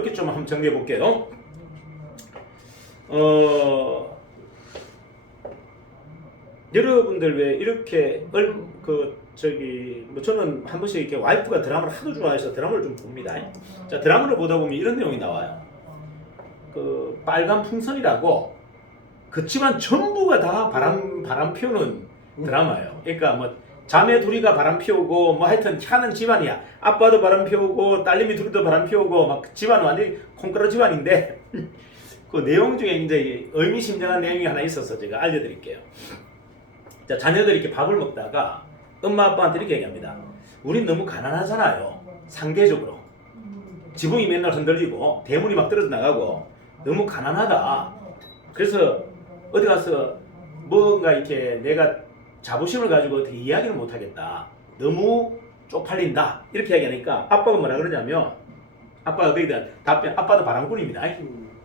이렇게 좀 한번 정리해 볼게요. 여러분들 왜 이렇게 저는 한 번씩 이렇게 와이프가 드라마를 하도 좋아해서 드라마를 좀 봅니다. 자, 드라마를 보다 보면 이런 내용이 나와요. 그 빨간 풍선이라고 그 집안 전부가 다 바람 피우는 드라마예요. 그러니까 뭐 자매 둘이가 바람 피우고 뭐 하여튼 하는 집안이야. 아빠도 바람 피우고 딸내미 둘이도 바람 피우고 막 집안 완전히 콩가루 집안인데 그 내용 중에 이제 의미심장한 내용이 하나 있어서 제가 알려드릴게요. 자, 자녀들이 이렇게 밥을 먹다가 엄마 아빠한테 이렇게 얘기합니다. 우린 너무 가난하잖아요. 상대적으로. 지붕이 맨날 흔들리고 대문이 막 떨어져 나가고 너무 가난하다. 그래서 어디 가서 뭔가 이렇게 내가 자부심을 가지고 어떻게 이야기를 못하겠다. 너무 쪽팔린다. 이렇게 얘기하니까 아빠가 뭐라 그러냐면 아빠가 거기다 답변, 아빠도 바람꾼입니다.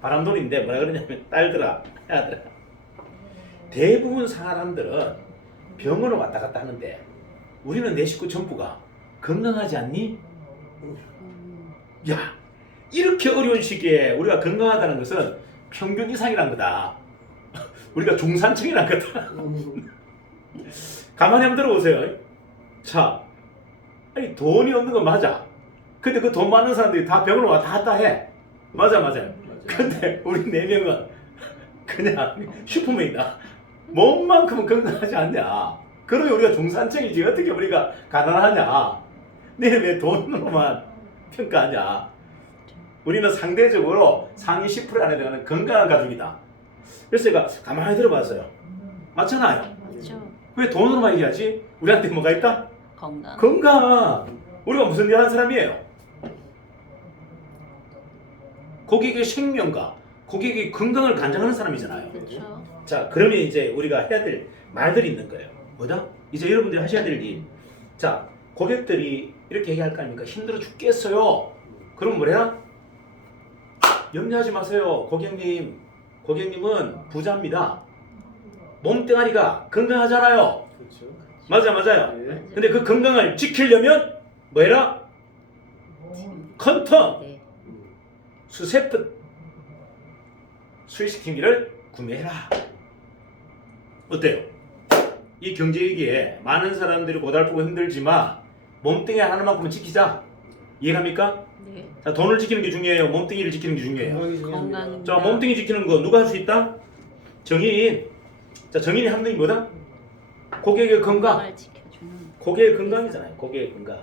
바람돌인데 뭐라 그러냐면 딸들아, 아들아. 대부분 사람들은 병원을 왔다 갔다 하는데 우리는 내 식구 전부가 건강하지 않니? 야, 이렇게 어려운 시기에 우리가 건강하다는 것은 평균 이상이란 거다. 우리가 중산층이란 거다. 가만히 한번 들어보세요. 자, 아니 돈이 없는 건 맞아. 근데 그 돈 많은 사람들이 다 병원을 왔다 갔다 해. 맞아요. 근데 우리 4명은 그냥 슈퍼맨이다. 몸만큼은 건강하지 않냐. 그러면 우리가 중산층이지 어떻게 우리가 가난하냐. 너는 왜 돈으로만 평가하냐. 우리는 상대적으로 상위 10% 안에 들어가는 건강한 가족이다. 그래서 제가 가만히 들어봤어요. 맞잖아요. 맞죠. 왜 돈으로만 얘기하지? 우리한테 뭐가 있다? 건강. 건강. 우리가 무슨 일 하는 사람이에요? 고객의 생명과 고객의 건강을 간장하는 사람이잖아요. 그렇죠. 자, 그러면 이제 우리가 해야 될 말들이 있는 거예요. 뭐다? 이제 여러분들이 하셔야 될 일. 자, 고객들이 이렇게 얘기할 거 아닙니까? 힘들어 죽겠어요. 그럼 뭐래요? 염려하지 마세요. 고객님은 부자입니다. 몸뚱아리가 건강하잖아요. 그렇죠. 맞아요. 네. 근데 그 건강을 지키려면 뭐해라? 컨텀, 네. 수세프, 수익시키기를 구매해라. 어때요? 이 경제위기에 많은 사람들이 고달프고 힘들지만 몸뚱이 하나만큼은 지키자. 이해갑니까? 네. 자, 돈을 지키는 게 중요해요. 몸뚱이를 지키는 게 중요해요. 건강. 자, 몸뚱이 지키는 거 누가 할 수 있다? 정의인. 자, 정의인이 하는 게 뭐다? 고객의 건강. 건강을 지켜주는. 고객의 건강이잖아요. 고객의 건강.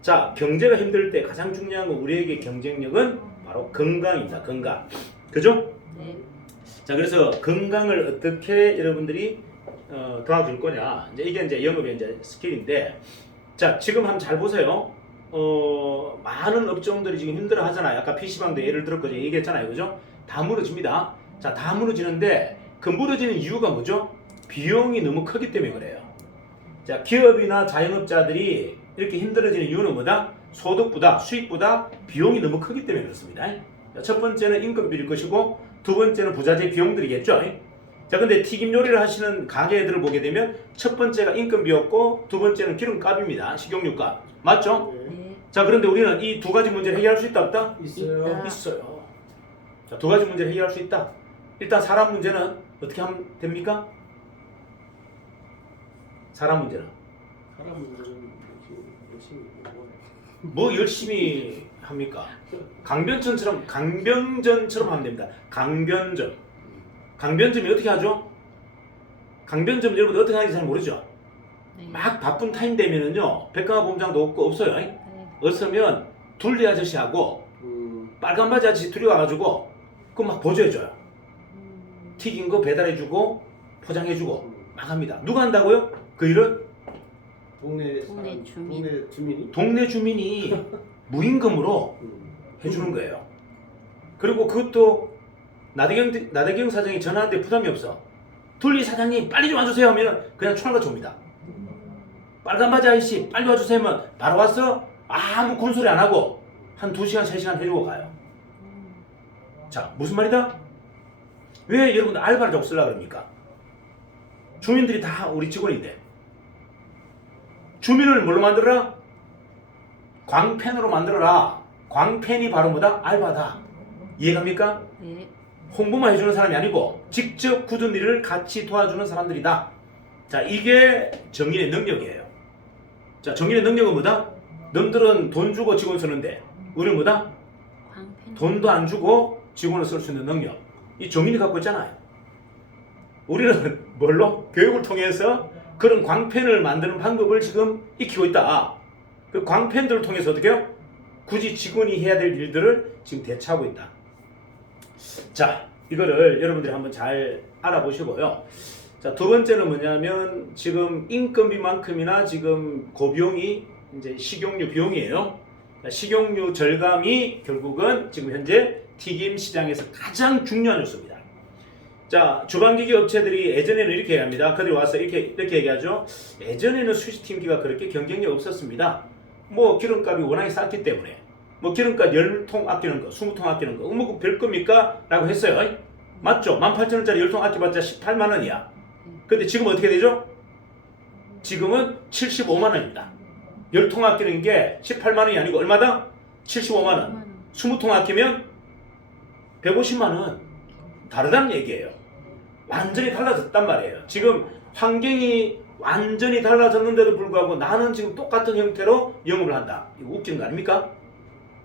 자, 경제가 힘들 때 가장 중요한 건 우리에게 경쟁력은 바로 건강입니다. 건강. 그죠? 네. 자, 그래서 건강을 어떻게 여러분들이 도와줄 거냐. 이게 이제 영업의 이제 스킬인데, 자, 지금 한번 잘 보세요. 많은 업종들이 지금 힘들어 하잖아요. 아까 PC방도 예를 들었거든요. 얘기했잖아요. 그죠? 다 무너집니다. 자, 다 무너지는데 그 무너지는 이유가 뭐죠? 비용이 너무 크기 때문에 그래요. 자, 기업이나 자영업자들이 이렇게 힘들어지는 이유는 뭐다? 소득보다 수익보다 비용이 너무 크기 때문에 그렇습니다. 자, 첫 번째는 인건비일 것이고 두 번째는 부자재 비용들이겠죠. 자, 근데 튀김 요리를 하시는 가게들을 보게 되면 첫 번째가 인건비였고 두 번째는 기름값입니다. 식용유값. 맞죠? 네. 자, 그런데 우리는 이 두 가지 문제를 해결할 수 있다 없다? 있어요. 있다. 있어요. 자, 두 가지 문제를 해결할 수 있다. 일단 사람 문제는 어떻게 하면 됩니까? 사람 문제는 사람 문제는 이렇게 열심히 하고. 뭐 열심히 합니까? 강변전처럼 하면 됩니다. 강변점이 어떻게 하죠? 강변점 여러분 어떻게 하는지 잘 모르죠? 네. 막 바쁜 타임 되면은요 백화점 본장도 없어요. 네. 없으면 둘리 아저씨하고 빨간 바지 아저씨 둘이 와가지고 그거 막 보조해줘요. 튀긴 거 배달해주고 포장해주고 막 합니다. 누가 한다고요? 그 일은 동네 주민. 동네 주민이. 동네 주민이 무임금으로 음. 해주는 거예요. 그리고 그것도 나대경 사장이 전화하는데 부담이 없어. 둘리 사장님 빨리 좀 와주세요 하면 그냥 총알같이 옵니다. 빨간 바지 아저씨 빨리 와주세요 하면 바로 왔어? 아무 곤소리 안 하고 한 2시간 3시간 해주고 가요. 자, 무슨 말이다? 왜 여러분들 알바를 자꾸 쓰려고 그럽니까? 주민들이 다 우리 직원인데 주민을 뭘로 만들어라? 광팬으로 만들어라. 광팬이 바로 뭐다? 알바다. 이해갑니까? 네. 홍보만 해주는 사람이 아니고 직접 굳은 일을 같이 도와주는 사람들이다. 자, 이게 정인의 능력이에요. 자, 정인의 능력은 뭐다? 남들은 돈 주고 직원 쓰는데 우리는 뭐다? 광팬. 돈도 안 주고 직원을 쓸 수 있는 능력. 이 정인이 갖고 있잖아요. 우리는 뭘로? 교육을 통해서 그런 광팬을 만드는 방법을 지금 익히고 있다. 그 광팬들을 통해서 어떻게 해요? 굳이 직원이 해야 될 일들을 지금 대처하고 있다. 자, 이거를 여러분들이 한번 잘 알아보시고요. 자, 두 번째는 뭐냐면 지금 인건비만큼이나 지금 고비용이 이제 식용유 비용이에요. 식용유 절감이 결국은 지금 현재 튀김 시장에서 가장 중요한 요소입니다. 자, 주방기기 업체들이 예전에는 이렇게 얘기합니다. 그들이 와서 이렇게 얘기하죠. 예전에는 수시팀기가 그렇게 경쟁력이 없었습니다. 뭐 기름값이 워낙에 쌌기 때문에 뭐 기름값 10통 아끼는 거, 20통 아끼는 거, 뭐 별 겁니까? 라고 했어요. 맞죠? 18,000원짜리 10통 아껴봤자 18만 원이야. 근데 지금 어떻게 되죠? 지금은 75만 원입니다. 10통 아끼는 게 18만 원이 아니고 얼마다? 75만 원. 20통 아끼면 150만 원. 다르다는 얘기예요. 완전히 달라졌단 말이에요. 지금 환경이 완전히 달라졌는데도 불구하고 나는 지금 똑같은 형태로 영업을 한다. 이거 웃기는 거 아닙니까?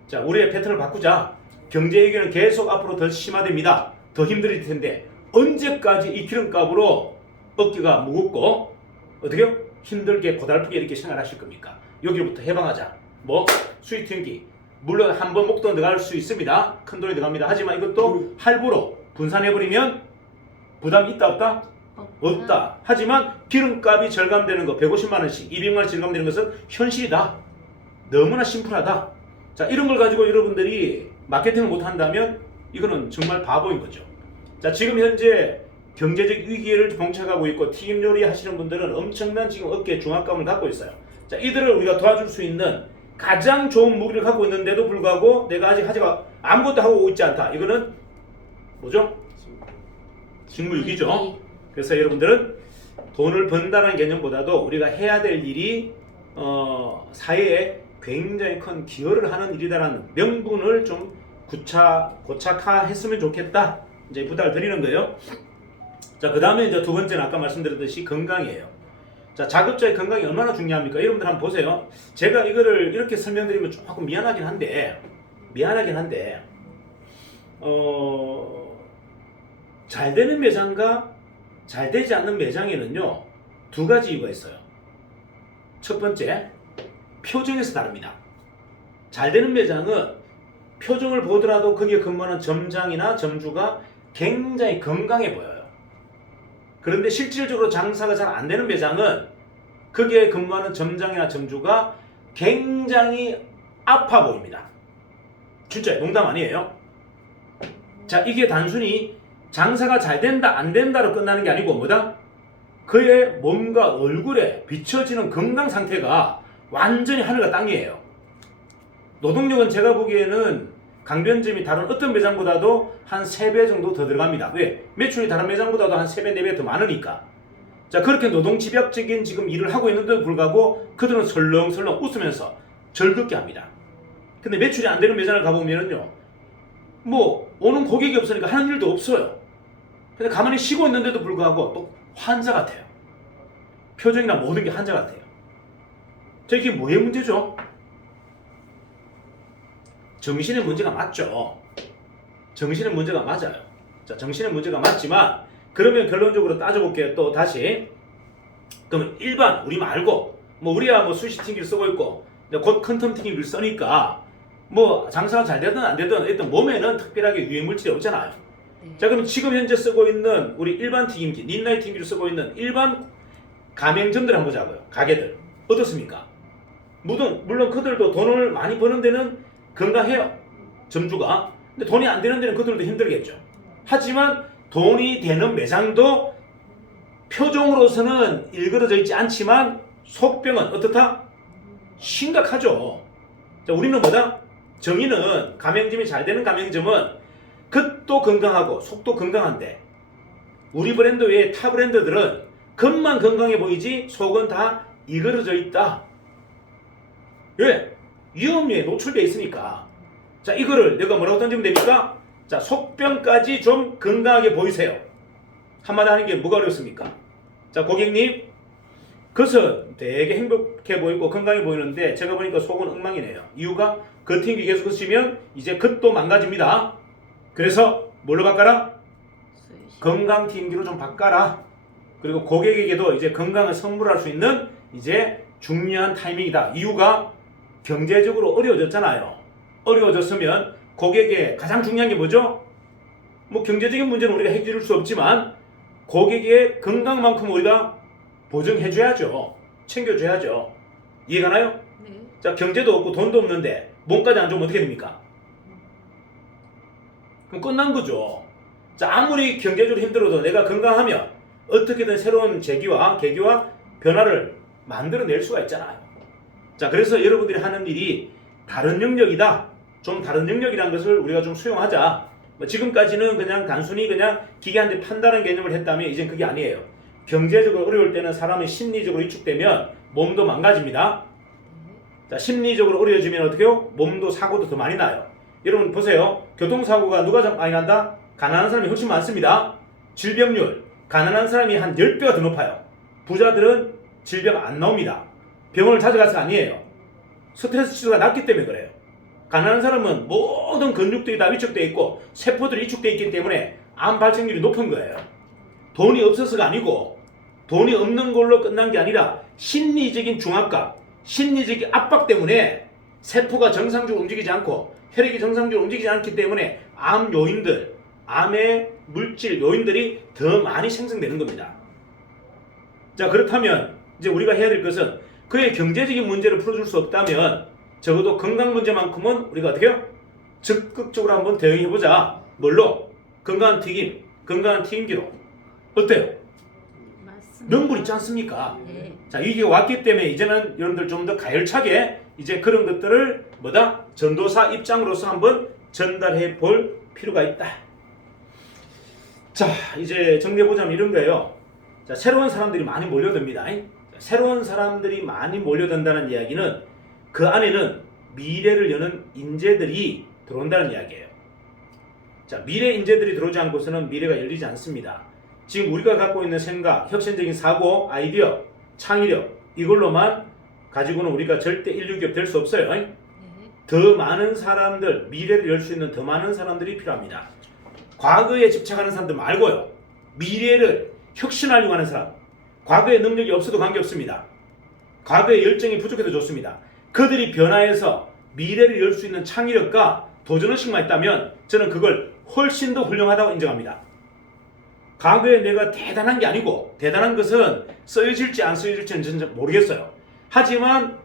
자, 우리의 패턴을 바꾸자. 경제 위기는 계속 앞으로 더 심화됩니다. 더 힘들 텐데 언제까지 이 기름값으로 어깨가 무겁고 어떻게요? 힘들게 고달프게 이렇게 생활하실 겁니까? 여기부터 해방하자. 뭐? 수입 튕기. 물론 한 번 목돈 들어갈 수 있습니다. 큰 돈이 들어갑니다. 하지만 이것도 할부로 분산해버리면 부담이 있다 없다? 없다. 하지만 기름값이 절감되는 거 150만 원씩 200만 원씩 절감되는 것은 현실이다. 너무나 심플하다. 자, 이런 걸 가지고 여러분들이 마케팅을 못한다면 이거는 정말 바보인 거죠. 자, 지금 현재 경제적 위기를 봉착하고 있고 튀김 요리 하시는 분들은 엄청난 지금 어깨에 중압감을 갖고 있어요. 자, 이들을 우리가 도와줄 수 있는 가장 좋은 무기를 갖고 있는데도 불구하고 내가 아직 아무것도 하고 있지 않다. 이거는 뭐죠? 직무유기죠. 그래서 여러분들은 돈을 번다는 개념보다도 우리가 해야 될 일이 사회에 굉장히 큰 기여를 하는 일이다라는 명분을 좀 고착화했으면 좋겠다. 이제 부탁을 드리는 거예요. 자, 그 다음에 이제 두 번째는 아까 말씀드렸듯이 건강이에요. 자, 자급자의 건강이 얼마나 중요합니까? 여러분들 한번 보세요. 제가 이거를 이렇게 설명드리면 조금 미안하긴 한데 잘 되는 매장과 잘 되지 않는 매장에는요 두 가지 이유가 있어요. 첫 번째, 표정에서 다릅니다. 잘 되는 매장은 표정을 보더라도 거기에 근무하는 점장이나 점주가 굉장히 건강해 보여요. 그런데 실질적으로 장사가 잘 안 되는 매장은 거기에 근무하는 점장이나 점주가 굉장히 아파 보입니다. 진짜 농담 아니에요. 자, 이게 단순히 장사가 잘 된다 안 된다로 끝나는 게 아니고 뭐다? 그의 몸과 얼굴에 비춰지는 건강 상태가 완전히 하늘과 땅이에요. 노동력은 제가 보기에는 강변점이 다른 어떤 매장보다도 한 3배 정도 더 들어갑니다. 왜? 매출이 다른 매장보다도 한 3배, 4배 더 많으니까. 자, 그렇게 노동집약적인 지금 일을 하고 있는데도 불구하고 그들은 설렁설렁 웃으면서 즐겁게 합니다. 근데 매출이 안 되는 매장을 가보면은요, 뭐 오는 고객이 없으니까 하는 일도 없어요. 근데 가만히 쉬고 있는데도 불구하고 또 환자 같아요. 표정이나 모든 게 환자 같아요. 자, 이게 뭐의 문제죠? 정신의 문제가 맞죠. 정신의 문제가 맞아요. 자, 정신의 문제가 맞지만 그러면 결론적으로 따져볼게요. 또 다시. 그러면 일반 우리 말고 뭐 우리야 뭐 수시팅기를 쓰고 있고 곧 컨텀팅기를 쓰니까 뭐 장사가 잘 되든 안 되든 일단 몸에는 특별하게 유해물질이 없잖아요. 자, 그럼 지금 현재 쓰고 있는 우리 일반 튀김기, 닌라이 튀김기를 쓰고 있는 일반 가맹점들 한번 보자고요. 가게들 어떻습니까? 물론 그들도 돈을 많이 버는 데는 건강해요. 점주가. 근데 돈이 안 되는 데는 그들도 힘들겠죠. 하지만 돈이 되는 매장도 표정으로서는 일그러져 있지 않지만 속병은 어떻다? 심각하죠. 자, 우리는 뭐다? 정의는 가맹점이 잘 되는 가맹점은 겉도 건강하고 속도 건강한데 우리 브랜드 외에 타 브랜드들은 겉만 건강해 보이지 속은 다 일그러져 있다. 왜? 위험에 노출되어 있으니까. 자, 이거를 내가 뭐라고 던지면 됩니까? 자, 속병까지 좀 건강하게 보이세요. 한마디 하는 게 뭐가 어렵습니까? 자, 고객님, 겉은 되게 행복해 보이고 건강해 보이는데 제가 보니까 속은 엉망이네요. 이유가 겉팅기 계속 하시면 이제 겉도 망가집니다. 그래서 뭘로 바꿔라? 건강 튀김기로 좀 바꿔라. 그리고 고객에게도 이제 건강을 선물할 수 있는 이제 중요한 타이밍이다. 이유가 경제적으로 어려워졌잖아요. 어려워졌으면 고객의 가장 중요한 게 뭐죠? 뭐 경제적인 문제는 우리가 해결할 수 없지만 고객의 건강만큼 우리가 보증해줘야죠. 챙겨줘야죠. 이해가나요? 네. 자, 경제도 없고 돈도 없는데 몸까지 안 좋으면 어떻게 됩니까? 그럼 끝난 거죠. 자, 아무리 경제적으로 힘들어도 내가 건강하면 어떻게든 새로운 계기와 변화를 만들어낼 수가 있잖아요. 자, 그래서 여러분들이 하는 일이 다른 영역이다. 좀 다른 영역이라는 것을 우리가 좀 수용하자. 뭐 지금까지는 그냥 단순히 그냥 기계한테 판다는 개념을 했다면 이젠 그게 아니에요. 경제적으로 어려울 때는 사람이 심리적으로 위축되면 몸도 망가집니다. 자, 심리적으로 어려워지면 어떻게요? 몸도 사고도 더 많이 나요. 여러분 보세요. 교통사고가 누가 많이 난다? 가난한 사람이 훨씬 많습니다. 질병률, 가난한 사람이 한 10배가 더 높아요. 부자들은 질병 안 나옵니다. 병원을 찾아가서 아니에요. 스트레스 지수가 낮기 때문에 그래요. 가난한 사람은 모든 근육들이 다 위축되어 있고 세포들이 위축되어 있기 때문에 암 발생률이 높은 거예요. 돈이 없어서가 아니고 돈이 없는 걸로 끝난 게 아니라 심리적인 중압감, 심리적인 압박 때문에 세포가 정상적으로 움직이지 않고 혈액이 정상적으로 움직이지 않기 때문에 암 요인들, 암의 물질 요인들이 더 많이 생성되는 겁니다. 자, 그렇다면 이제 우리가 해야 될 것은 그의 경제적인 문제를 풀어줄 수 없다면 적어도 건강 문제만큼은 우리가 어떻게 해요? 적극적으로 한번 대응해보자. 뭘로? 건강한 튀김기로. 어때요? 맞습니다. 명분 있지 않습니까? 네. 자, 이게 왔기 때문에 이제는 여러분들 좀 더 가열차게 이제 그런 것들을 뭐다? 전도사 입장으로서 한번 전달해 볼 필요가 있다. 자, 이제 정리해보자면 이런 거예요. 자, 새로운 사람들이 많이 몰려듭니다. 새로운 사람들이 많이 몰려든다는 이야기는 그 안에는 미래를 여는 인재들이 들어온다는 이야기예요. 자, 미래 인재들이 들어오지 않고서는 미래가 열리지 않습니다. 지금 우리가 갖고 있는 생각, 혁신적인 사고, 아이디어, 창의력 이걸로만 가지고는 우리가 절대 인류기업 될 수 없어요. 네. 더 많은 사람들, 미래를 열 수 있는 더 많은 사람들이 필요합니다. 과거에 집착하는 사람들 말고요. 미래를 혁신하려고 하는 사람. 과거의 능력이 없어도 관계없습니다. 과거의 열정이 부족해도 좋습니다. 그들이 변화해서 미래를 열 수 있는 창의력과 도전의식만 있다면 저는 그걸 훨씬 더 훌륭하다고 인정합니다. 과거에 내가 대단한 게 아니고 대단한 것은 쓰여질지 안 쓰여질지는 저는 모르겠어요. 하지만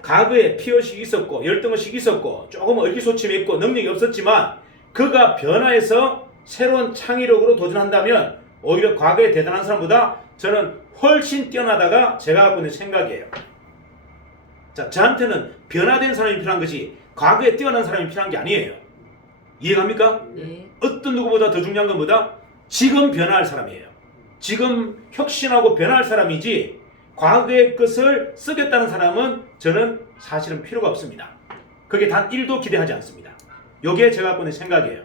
과거에 피어식이 있었고 열등의식이 있었고 조금 의기소침이 있고 능력이 없었지만 그가 변화해서 새로운 창의력으로 도전한다면 오히려 과거의 대단한 사람보다 저는 훨씬 뛰어나다가 제가 갖고 있는 생각이에요. 자, 저한테는 변화된 사람이 필요한 것이 과거에 뛰어난 사람이 필요한 게 아니에요. 이해갑니까? 네. 어떤 누구보다 더 중요한 건 뭐다? 지금 변화할 사람이에요. 지금 혁신하고 변화할 사람이지 과거의 것을 쓰겠다는 사람은 저는 사실은 필요가 없습니다. 그게 단 1도 기대하지 않습니다. 이게 제가 갖고 있는 생각이에요.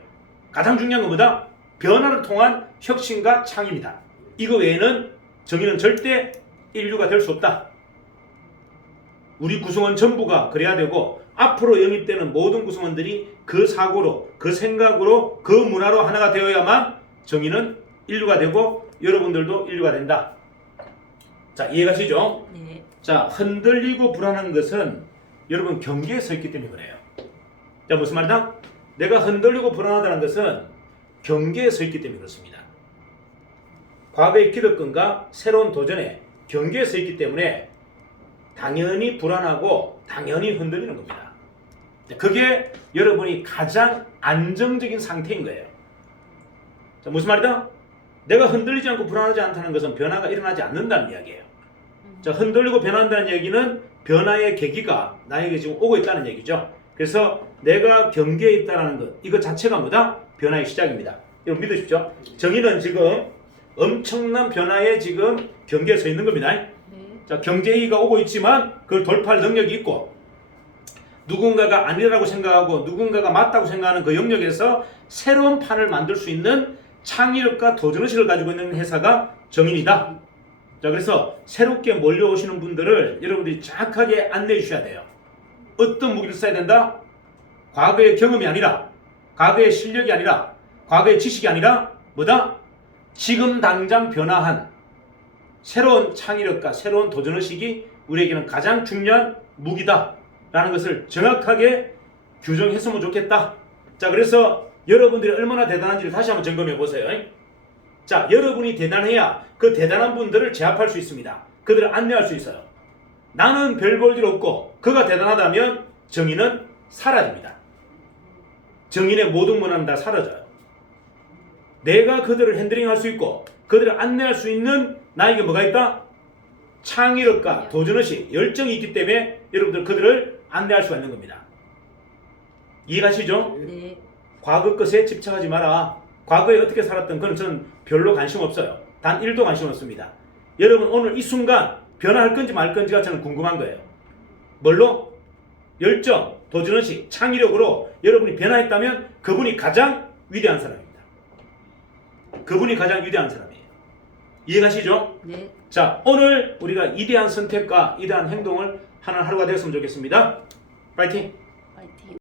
가장 중요한 건 뭐다? 변화를 통한 혁신과 창의입니다. 이거 외에는 정의는 절대 인류가 될 수 없다. 우리 구성원 전부가 그래야 되고 앞으로 영입되는 모든 구성원들이 그 사고로, 그 생각으로, 그 문화로 하나가 되어야만 정의는 인류가 되고 여러분들도 인류가 된다. 자, 이해가시죠? 네. 자, 흔들리고 불안한 것은 여러분 경계에 서 있기 때문에 그래요. 자, 무슨 말이다? 내가 흔들리고 불안하다는 것은 경계에 서 있기 때문에 그렇습니다. 과거의 기득권과 새로운 도전에 경계에 서 있기 때문에 당연히 불안하고 당연히 흔들리는 겁니다. 그게 여러분이 가장 안정적인 상태인 거예요. 자, 무슨 말이다? 내가 흔들리지 않고 불안하지 않다는 것은 변화가 일어나지 않는다는 이야기예요. 자, 흔들리고 변한다는 얘기는 변화의 계기가 나에게 지금 오고 있다는 얘기죠. 그래서 내가 경계에 있다는 것, 이것 자체가 뭐다? 변화의 시작입니다. 여러분 믿으십시오. 정의는 지금 엄청난 변화에 지금 경계에 서 있는 겁니다. 네. 자, 경제위기가 오고 있지만 그걸 돌파할 능력이 있고 누군가가 아니라고 생각하고 누군가가 맞다고 생각하는 그 영역에서 새로운 판을 만들 수 있는 창의력과 도전의식을 가지고 있는 회사가 정인이다. 자, 그래서 새롭게 몰려오시는 분들을 여러분들이 정확하게 안내해 주셔야 돼요. 어떤 무기를 써야 된다? 과거의 경험이 아니라, 과거의 실력이 아니라, 과거의 지식이 아니라 뭐다? 지금 당장 변화한 새로운 창의력과 새로운 도전의식이 우리에게는 가장 중요한 무기다 라는 것을 정확하게 규정했으면 좋겠다. 자, 그래서 여러분들이 얼마나 대단한지를 다시 한번 점검해 보세요. 자, 여러분이 대단해야 그 대단한 분들을 제압할 수 있습니다. 그들을 안내할 수 있어요. 나는 별 볼 일 없고 그가 대단하다면 정의는 사라집니다. 정의의 모든 문화는 다 사라져요. 내가 그들을 핸들링할 수 있고 그들을 안내할 수 있는 나에게 뭐가 있다? 창의력과 도전의식, 열정이 있기 때문에 여러분들 그들을 안내할 수가 있는 겁니다. 이해가시죠? 네. 과거 것에 집착하지 마라. 과거에 어떻게 살았던 그건 저는 별로 관심 없어요. 단 1도 관심 없습니다. 여러분 오늘 이 순간 변화할 건지 말 건지가 저는 궁금한 거예요. 뭘로? 열정, 도전의식, 창의력으로 여러분이 변화했다면 그분이 가장 위대한 사람입니다. 그분이 가장 위대한 사람이에요. 이해가시죠? 네. 자, 오늘 우리가 이대한 선택과 이대한 행동을 하는 하루가 되었으면 좋겠습니다. 파이팅!